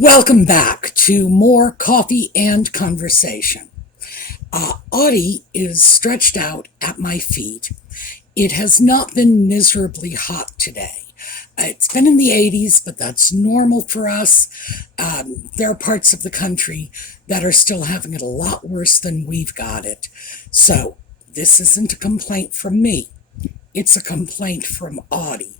Welcome back to more coffee and conversation. Audie is stretched out at my feet. It has not been miserably hot today. It's been in the 80s, but that's normal for us. There are parts of the country that are still having it a lot worse than we've got it. So this isn't a complaint from me. It's a complaint from Audie.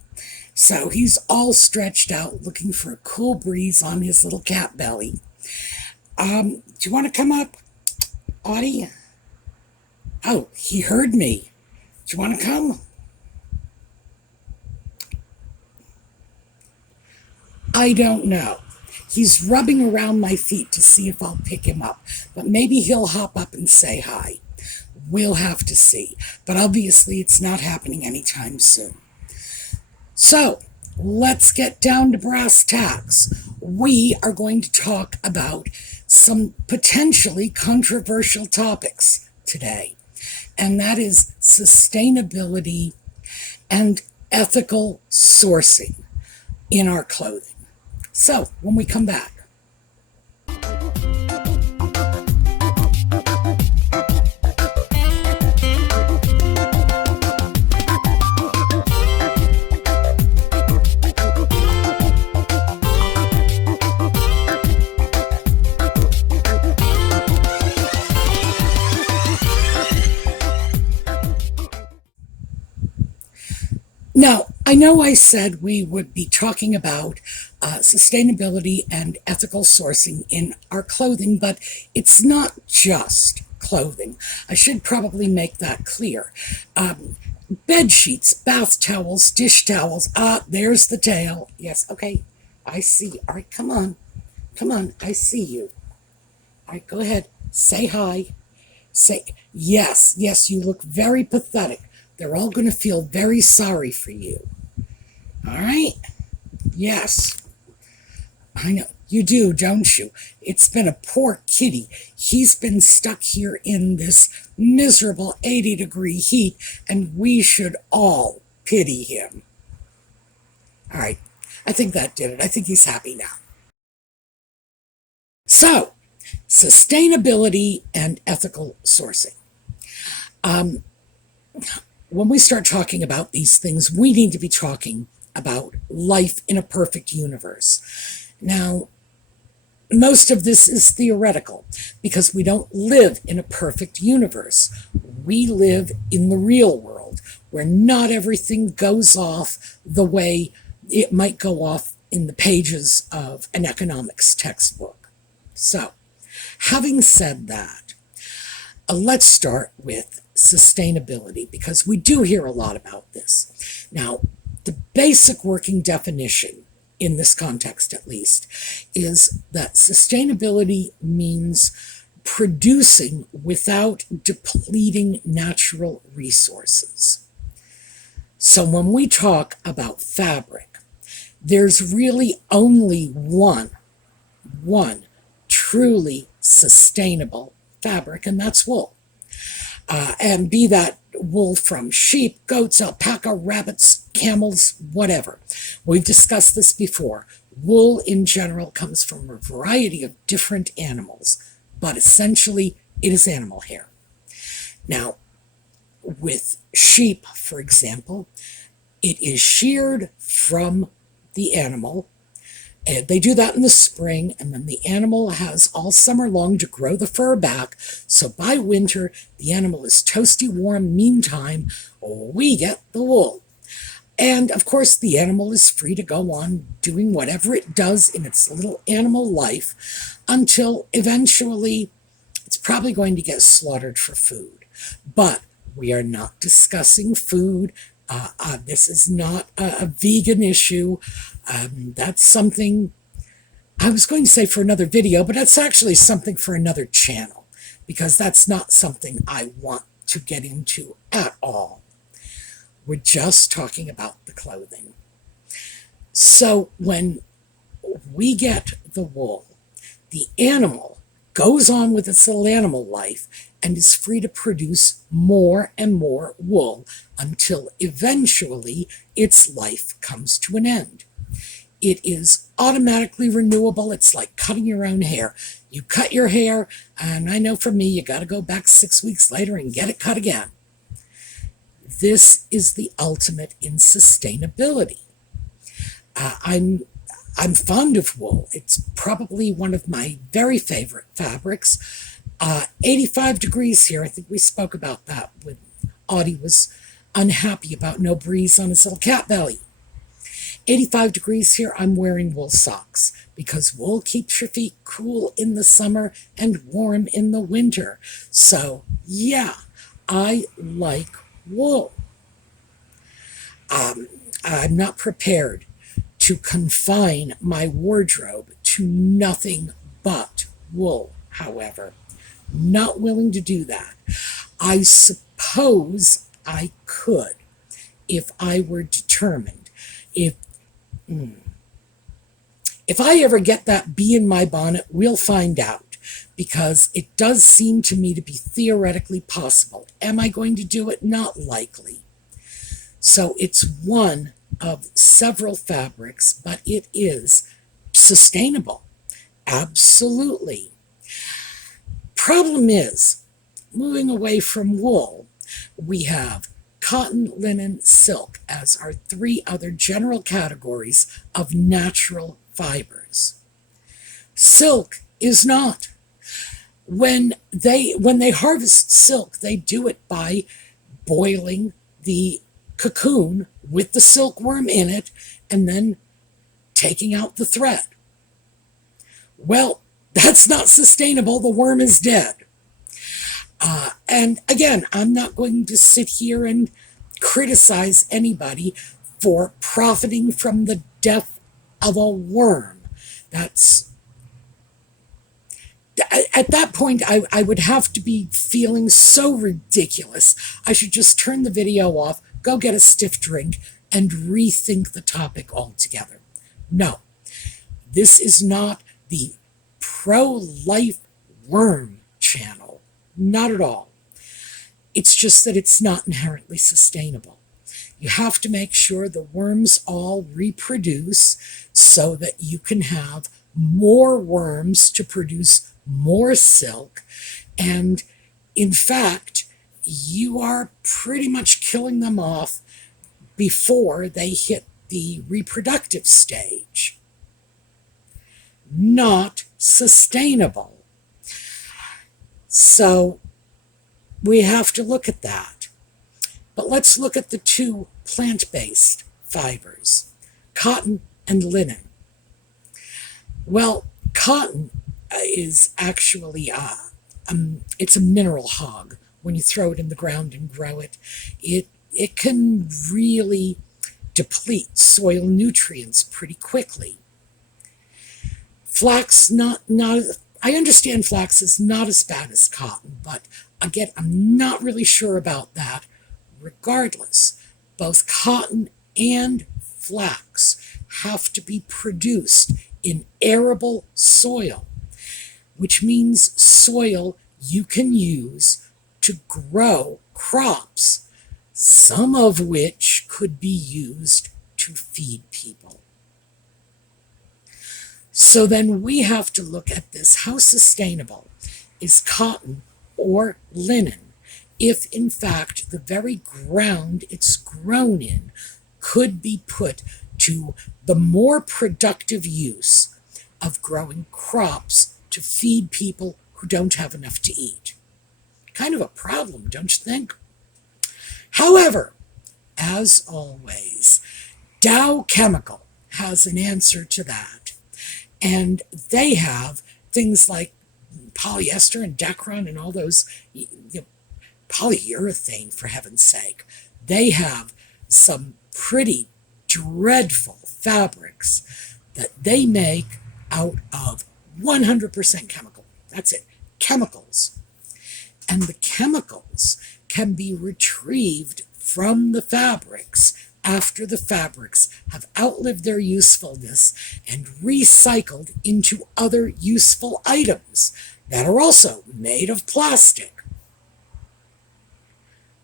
So he's all stretched out looking for a cool breeze on his little cat belly. Do you want to come up, Audie? Oh, he heard me. Do you want to come? I don't know. He's rubbing around my feet to see if I'll pick him up, but maybe he'll hop up and say hi. We'll have to see, but obviously it's not happening anytime soon. So, let's get down to brass tacks. We are going to talk about some potentially controversial topics today, and that is sustainability and ethical sourcing in our clothing. So, when we come back. Now, I know I said we would be talking about sustainability and ethical sourcing in our clothing, but it's not just clothing. I should probably make that clear. Bed sheets, bath towels, dish towels. There's the tail. Yes, okay, I see. All right, come on. Come on, I see you. All right, go ahead. Say hi. Say, yes, you look very pathetic. They're all going to feel very sorry for you. All right? Yes. I know. You do, don't you? It's been a poor kitty. He's been stuck here in this miserable 80-degree heat, and we should all pity him. All right. I think that did it. I think he's happy now. So, sustainability and ethical sourcing. When we start talking about these things, we need to be talking about life in a perfect universe. Now, most of this is theoretical because we don't live in a perfect universe. We live in the real world where not everything goes off the way it might go off in the pages of an economics textbook. So, having said that, let's start with sustainability, because we do hear a lot about this. Now, the basic working definition, in this context at least, is that sustainability means producing without depleting natural resources. So when we talk about fabric, there's really only one truly sustainable fabric, and that's wool. And be that wool from sheep, goats, alpaca, rabbits, camels, whatever. We've discussed this before. Wool in general comes from a variety of different animals, but essentially it is animal hair. Now, with sheep, for example, it is sheared from the animal. And they do that in the spring, and then the animal has all summer long to grow the fur back. So by winter, the animal is toasty warm. Meantime, we get the wool. And of course, the animal is free to go on doing whatever it does in its little animal life until eventually it's probably going to get slaughtered for food. But we are not discussing food. This is not a vegan issue. That's something I was going to say for another video, but that's actually something for another channel, because that's not something I want to get into at all. We're just talking about the clothing. So when we get the wool, the animal goes on with its little animal life and is free to produce more and more wool until eventually its life comes to an end. It is automatically renewable. It's like cutting your own hair. You cut your hair, and I know for me, you got to go back 6 weeks later and get it cut again. This is the ultimate in sustainability. I'm fond of wool. It's probably one of my very favorite fabrics. 85 degrees here. I think we spoke about that when Audie was unhappy about no breeze on his little cat belly. 85 degrees here, I'm wearing wool socks because wool keeps your feet cool in the summer and warm in the winter. So, yeah, I like wool. I'm not prepared to confine my wardrobe to nothing but wool, however. Not willing to do that. I suppose I could if I were determined. If I ever get that bee in my bonnet, we'll find out, because it does seem to me to be theoretically possible. Am I going to do it? Not likely. So it's one of several fabrics, but it is sustainable. Absolutely. Problem is, moving away from wool, we have cotton, linen, silk as our three other general categories of natural fibers. Silk is not. When they harvest silk, they do it by boiling the cocoon with the silkworm in it and then taking out the thread. Well, that's not sustainable. The worm is dead. And again, I'm not going to sit here and criticize anybody for profiting from the death of a worm. That's, at that point, I would have to be feeling so ridiculous. I should just turn the video off, go get a stiff drink, and rethink the topic altogether. No, this is not the pro-life worm channel. Not at all. It's just that it's not inherently sustainable. You have to make sure the worms all reproduce so that you can have more worms to produce more silk. And in fact, you are pretty much killing them off before they hit the reproductive stage. Not sustainable. So we have to look at that. But let's look at the two plant-based fibers, cotton and linen. Well, cotton is actually, it's a mineral hog. When you throw it in the ground and grow it, it can really deplete soil nutrients pretty quickly. Flax, I understand flax is not as bad as cotton, but again, I'm not really sure about that. Regardless, both cotton and flax have to be produced in arable soil, which means soil you can use to grow crops, some of which could be used to feed people. So then we have to look at this. How sustainable is cotton or linen if, in fact, the very ground it's grown in could be put to the more productive use of growing crops to feed people who don't have enough to eat? Kind of a problem, don't you think? However, as always, Dow Chemical has an answer to that. And they have things like polyester and Dacron and all those, polyurethane, for heaven's sake. They have some pretty dreadful fabrics that they make out of 100% chemical. That's it, chemicals. And the chemicals can be retrieved from the fabrics after the fabrics have outlived their usefulness and recycled into other useful items that are also made of plastic.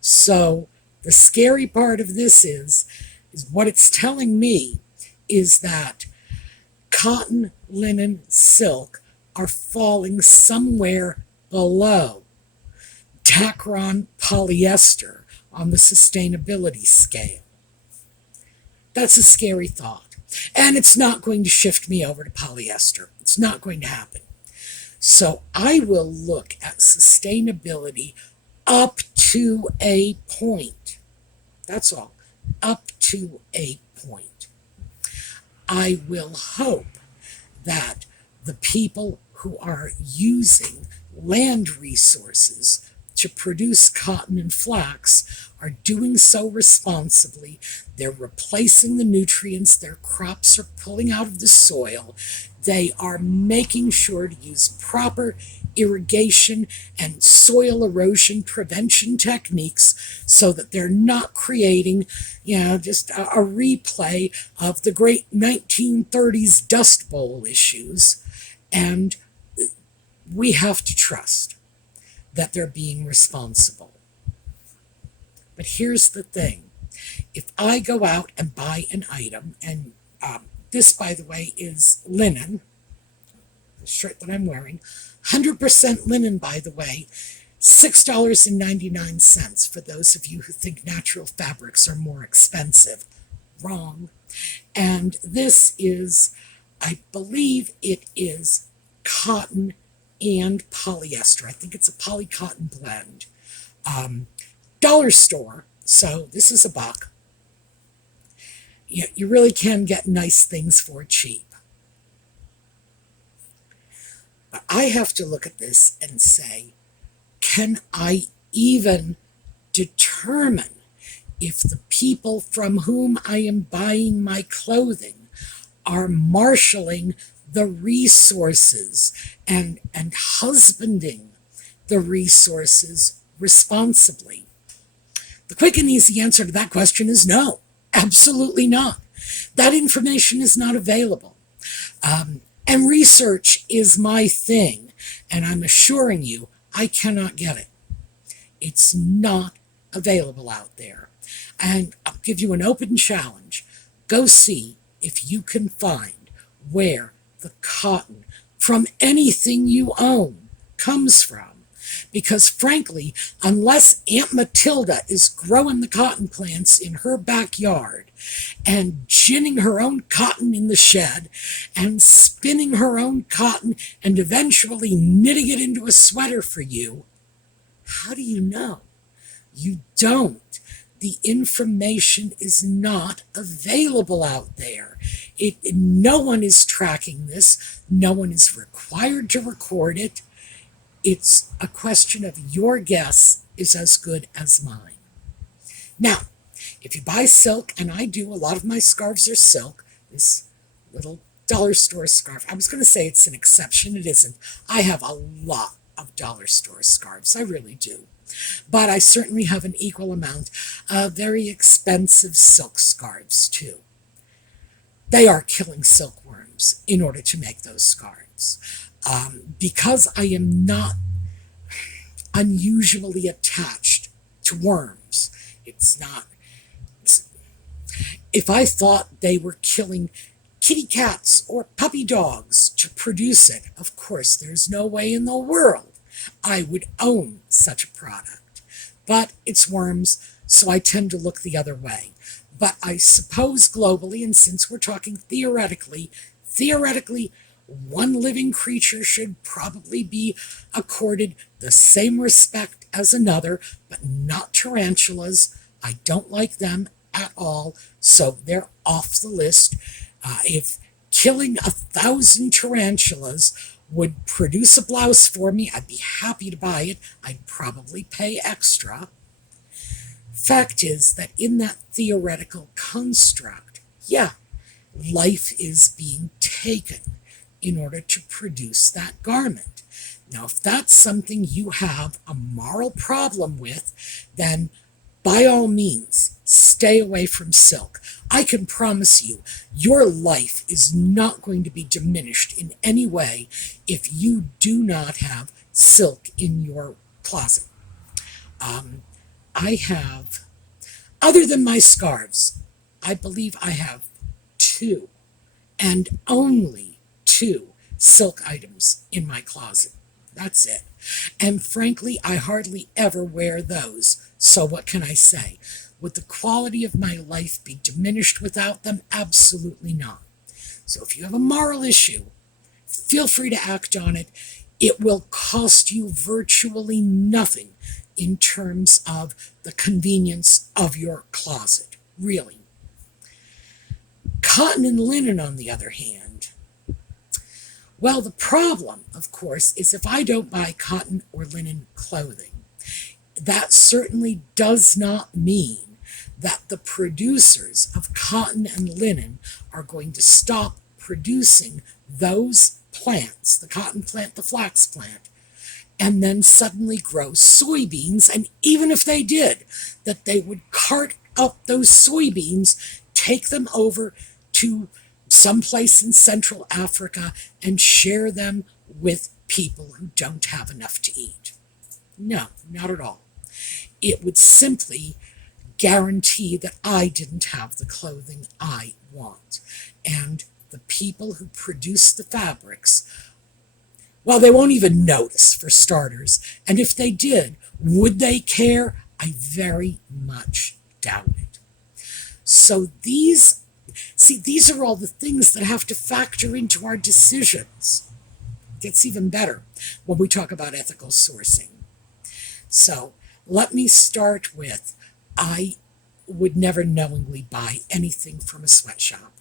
So the scary part of this is what it's telling me is that cotton, linen, silk are falling somewhere below Dacron polyester on the sustainability scale. That's a scary thought. And it's not going to shift me over to polyester. It's not going to happen. So I will look at sustainability up to a point. That's all. Up to a point. I will hope that the people who are using land resources to produce cotton and flax are doing so responsibly. They're replacing the nutrients their crops are pulling out of the soil. They are making sure to use proper irrigation and soil erosion prevention techniques so that they're not creating, just a replay of the great 1930s Dust Bowl issues. And we have to trust that they're being responsible. But here's the thing. If I go out and buy an item, and this, by the way, is linen, the shirt that I'm wearing, 100% linen, by the way, $6.99 for those of you who think natural fabrics are more expensive. Wrong. And this is, I believe it is cotton and polyester. I think it's a poly-cotton blend. Dollar store, so this is $1. You really can get nice things for cheap. But I have to look at this and say, can I even determine if the people from whom I am buying my clothing are marshaling the resources and husbanding the resources responsibly? The quick and easy answer to that question is no, absolutely not. That information is not available. And research is my thing, and I'm assuring you I cannot get it. It's not available out there. And I'll give you an open challenge. Go see if you can find where the cotton from anything you own comes from. Because frankly, unless Aunt Matilda is growing the cotton plants in her backyard and ginning her own cotton in the shed and spinning her own cotton and eventually knitting it into a sweater for you, how do you know? You don't. The information is not available out there. No one is tracking this. No one is required to record it. It's a question of your guess is as good as mine. Now, if you buy silk, and I do, a lot of my scarves are silk, this little dollar store scarf, I was going to say it's an exception. It isn't. I have a lot of dollar store scarves. I really do. But I certainly have an equal amount of very expensive silk scarves, too. They are killing silkworms in order to make those scarves. Because I am not unusually attached to worms. If I thought they were killing kitty cats or puppy dogs to produce it, of course, there's no way in the world I would own such a product. But it's worms, so I tend to look the other way. But I suppose globally, and since we're talking theoretically, one living creature should probably be accorded the same respect as another, but not tarantulas. I don't like them at all, so they're off the list. If killing 1,000 tarantulas would produce a blouse for me, I'd be happy to buy it. I'd probably pay extra. Fact is that in that theoretical construct, life is being taken in order to produce that garment. Now, if that's something you have a moral problem with, then by all means, stay away from silk. I can promise you, your life is not going to be diminished in any way if you do not have silk in your closet. I have, other than my scarves, I believe I have 2. and only 2 silk items in my closet. That's it. And frankly, I hardly ever wear those. So what can I say? Would the quality of my life be diminished without them? Absolutely not. So if you have a moral issue, feel free to act on it. It will cost you virtually nothing in terms of the convenience of your closet, really. Cotton and linen, on the other hand, well, the problem, of course, is if I don't buy cotton or linen clothing, that certainly does not mean that the producers of cotton and linen are going to stop producing those plants, the cotton plant, the flax plant, and then suddenly grow soybeans. And even if they did, that they would cart up those soybeans, take them over to someplace in Central Africa and share them with people who don't have enough to eat. No, not at all. It would simply guarantee that I didn't have the clothing I want. And the people who produce the fabrics, well, they won't even notice, for starters. And if they did, would they care? I very much doubt it. So these are all the things that have to factor into our decisions. It gets even better when we talk about ethical sourcing. So let me start with, I would never knowingly buy anything from a sweatshop.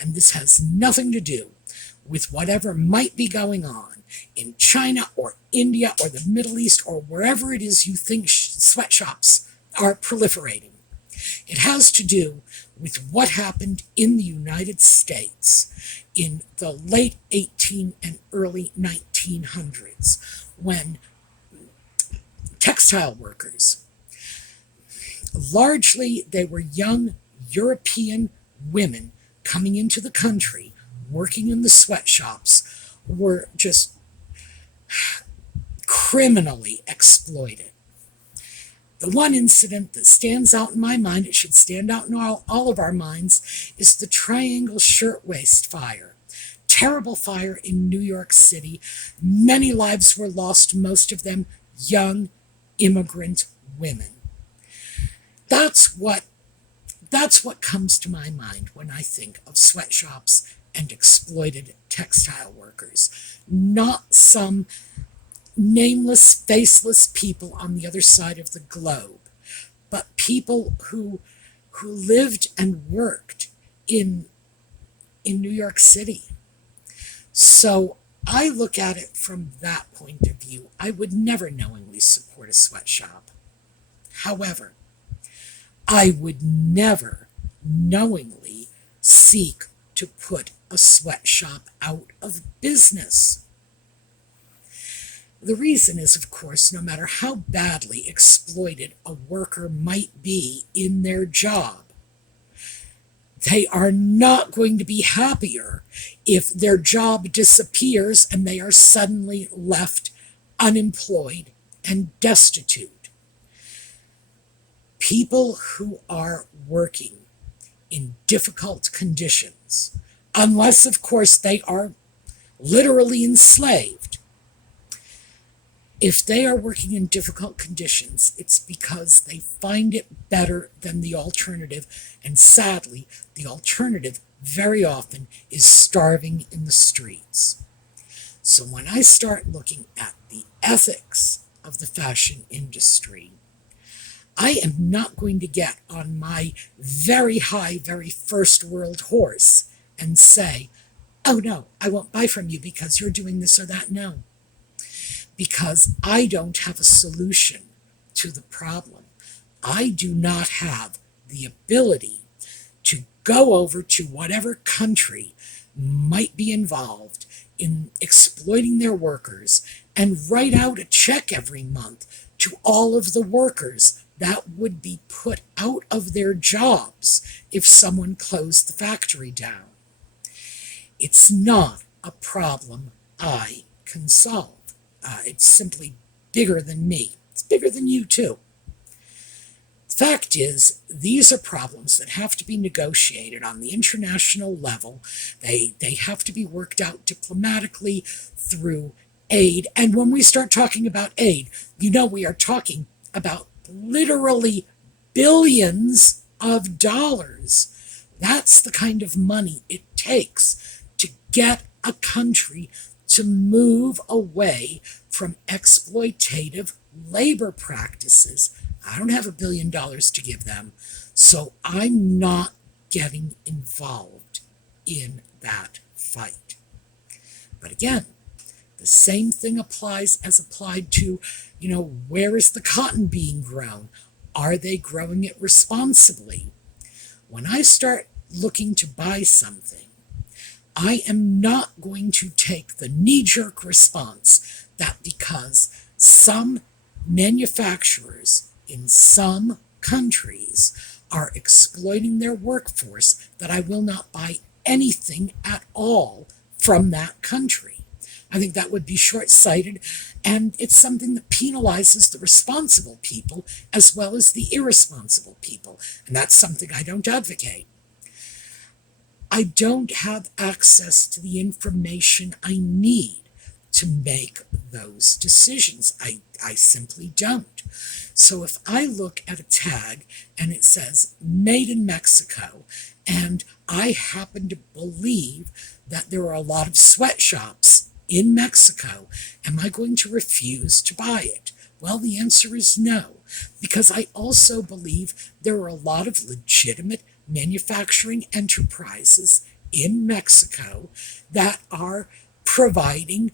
And this has nothing to do with whatever might be going on in China or India or the Middle East or wherever it is you think sweatshops are proliferating. It has to do with what happened in the United States in the late 18 and early 1900s, when textile workers, largely they were young European women coming into the country, working in the sweatshops, were just criminally exploited. The one incident that stands out in my mind, it should stand out in all of our minds, is the Triangle Shirtwaist Fire. Terrible fire in New York City. Many lives were lost, most of them young immigrant women. That's what comes to my mind when I think of sweatshops and exploited textile workers. Not some nameless, faceless people on the other side of the globe, but people who lived and worked in New York City. So I look at it from that point of view. I would never knowingly support a sweatshop. However, I would never knowingly seek to put a sweatshop out of business. The reason is, of course, no matter how badly exploited a worker might be in their job, they are not going to be happier if their job disappears and they are suddenly left unemployed and destitute. People who are working in difficult conditions, unless, of course, they are literally enslaved, if they are working in difficult conditions, it's because they find it better than the alternative. And sadly, the alternative very often is starving in the streets. So when I start looking at the ethics of the fashion industry, I am not going to get on my very high, very first world horse and say, oh no, I won't buy from you because you're doing this or that. No. Because I don't have a solution to the problem. I do not have the ability to go over to whatever country might be involved in exploiting their workers and write out a check every month to all of the workers that would be put out of their jobs if someone closed the factory down. It's not a problem I can solve. It's simply bigger than me. It's bigger than you, too. It's Fact is, these are problems that have to be negotiated on the international level. They have to be worked out diplomatically through aid. And when we start talking about aid, we are talking about literally billions of dollars. That's the kind of money it takes to get a country to move away from exploitative labor practices. I don't have $1 billion to give them, so I'm not getting involved in that fight. But again, the same thing applies as applied to, where is the cotton being grown? Are they growing it responsibly? When I start looking to buy something, I am not going to take the knee-jerk response that because some manufacturers in some countries are exploiting their workforce, that I will not buy anything at all from that country. I think that would be short-sighted, and it's something that penalizes the responsible people as well as the irresponsible people, and that's something I don't advocate. I don't have access to the information I need to make those decisions. I simply don't. So if I look at a tag and it says made in Mexico, and I happen to believe that there are a lot of sweatshops in Mexico, am I going to refuse to buy it? Well, the answer is no, because I also believe there are a lot of legitimate manufacturing enterprises in Mexico that are providing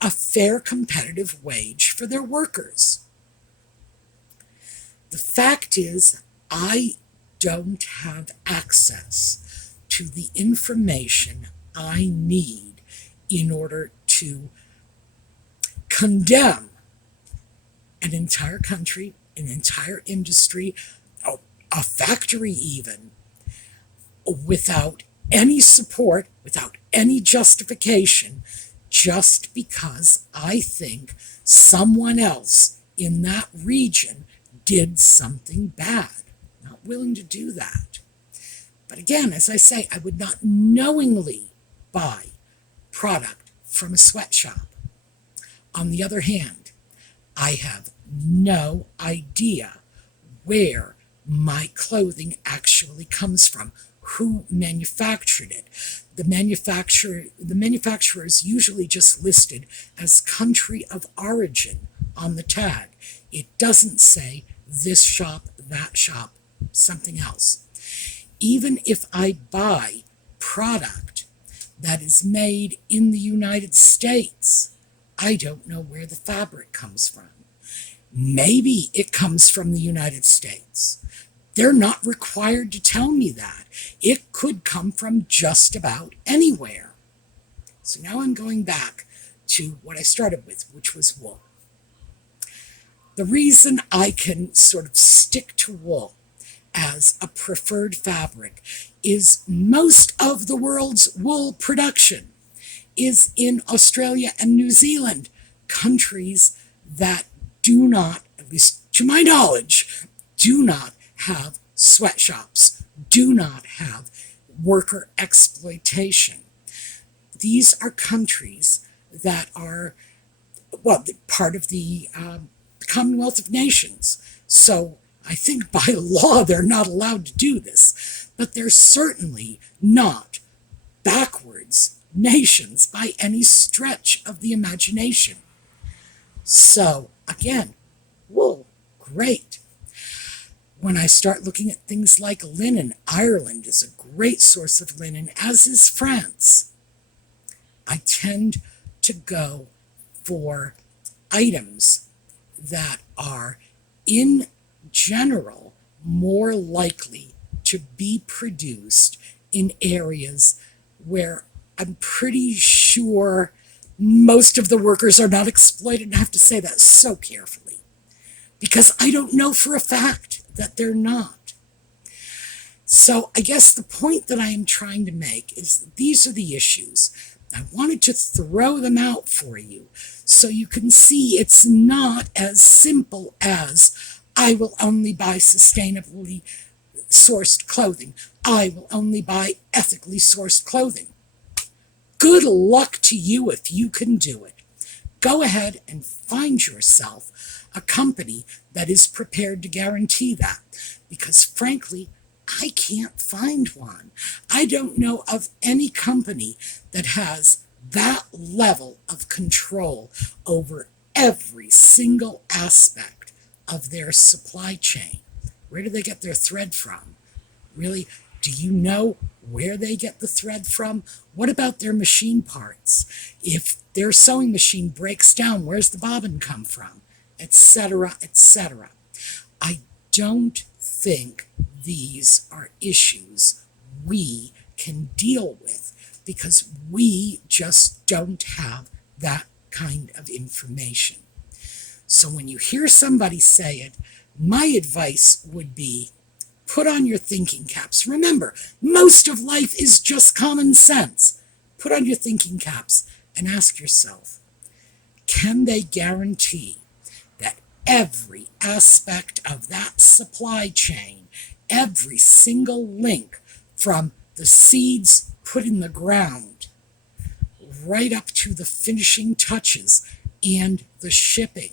a fair competitive wage for their workers. The fact is, I don't have access to the information I need in order to condemn an entire country, an entire industry, a factory even, without any support, without any justification, just because I think someone else in that region did something bad. Not willing to do that. But again, as I say, I would not knowingly buy product from a sweatshop. On the other hand, I have no idea where my clothing actually comes from, who manufactured it. The manufacturer is usually just listed as country of origin on the tag. It doesn't say this shop, that shop, something else. Even if I buy product that is made in the United States, I don't know where the fabric comes from. Maybe it comes from the United States. They're not required to tell me that. It could come from just about anywhere. So now I'm going back to what I started with, which was wool. The reason I can sort of stick to wool as a preferred fabric is most of the world's wool production is in Australia and New Zealand, countries that do not, at least to my knowledge, do not have sweatshops, do not have worker exploitation. These are countries that are, part of the Commonwealth of Nations. So I think by law they're not allowed to do this, but they're certainly not backwards nations by any stretch of the imagination. So again, wool, great. When I start looking at things like linen, Ireland is a great source of linen, as is France. I tend to go for items that are, in general, more likely to be produced in areas where I'm pretty sure most of the workers are not exploited. And I have to say that so carefully, because I don't know for a fact that they're not. So I guess the point that I am trying to make is that these are the issues. I wanted to throw them out for you so you can see it's not as simple as I will only buy sustainably sourced clothing. I will only buy ethically sourced clothing. Good luck to you if you can do it. Go ahead and find yourself a company that is prepared to guarantee that, because frankly, I can't find one. I don't know of any company that has that level of control over every single aspect of their supply chain. Where do they get their thread from? Really, do you know where they get the thread from? What about their machine parts? If their sewing machine breaks down, where's the bobbin come from? Etc., etc. I don't think these are issues we can deal with because we just don't have that kind of information. So when you hear somebody say it, my advice would be put on your thinking caps. Remember, most of life is just common sense. Put on your thinking caps and ask yourself, can they guarantee that every aspect of that supply chain, every single link from the seeds put in the ground right up to the finishing touches and the shipping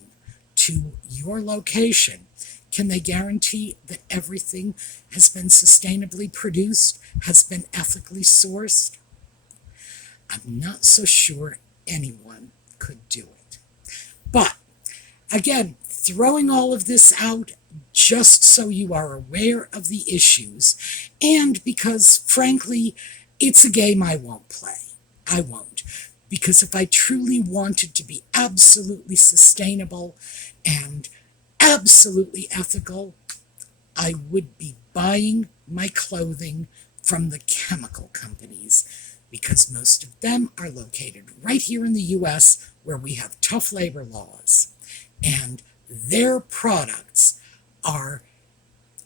to your location, can they guarantee that everything has been sustainably produced, has been ethically sourced? I'm not so sure anyone could do it. But again, throwing all of this out just so you are aware of the issues, and because frankly, it's a game I won't play. I won't. Because if I truly wanted to be absolutely sustainable and absolutely ethical, I would be buying my clothing from the chemical companies, because most of them are located right here in the US, where we have tough labor laws, and their products are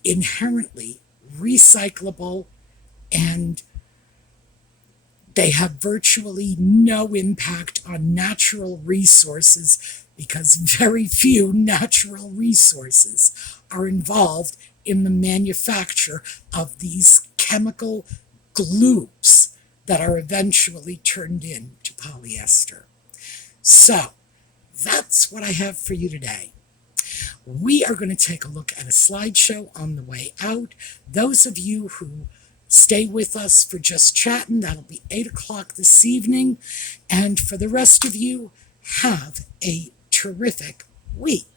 inherently recyclable, and they have virtually no impact on natural resources, because very few natural resources are involved in the manufacture of these chemical globes that are eventually turned into polyester. So that's what I have for you today. We are going to take a look at a slideshow on the way out. Those of you who stay with us for Just Chatting, that'll be 8 o'clock this evening. And for the rest of you, have a terrific week.